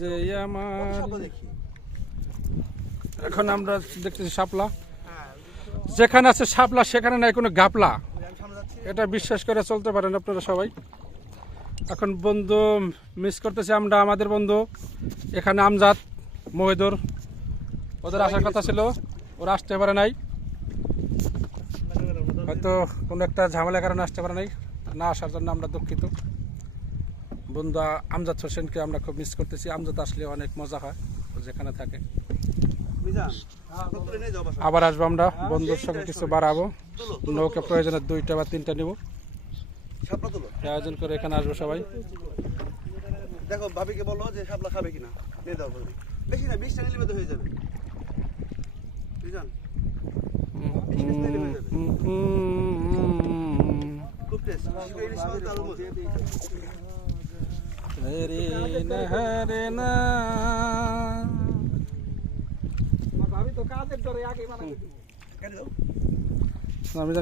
যে আমার এখন আমরা দেখতেছি শাপলা। যেখানে আছে শাপলা সেখানে নাই কোনো গাপলা। এটা বিশ্বাস করে চলতে পারেন আপনারা সবাই। এখন বন্ধু মিস করতেছি আমরা আমাদের বন্ধু। এখানে আমজাদ মহিদুর। ওদের আসার কথা ছিল ওরা আসতে পারে নাই। হয়তো কোনো একটা ঝামেলার কারণে আসতে পারে নাই। না আসার জন্য আমরা দুঃখিত। বন্ধু আমজাদ হোসেনকে আমরা খুব মিস করতেছি। আমজাদ আসলে অনেক মজা হয় যেখানে থাকে। আবার আসব আমরা। বন্ধুর সঙ্গে কিছু বাড়াবো। নৌকা প্রয়োজনে দুইটা বা তিনটা নিব। আয়োজন করে এখানে আসব সবাই। দেখো ভাবিকে বলো যে শাপলা খাবে কিনা। নিয়ে দাও বলি। বেশি না বিশটা নিলে হয়ে যাবে। খুব টেস্ট না কেটে দাও আমি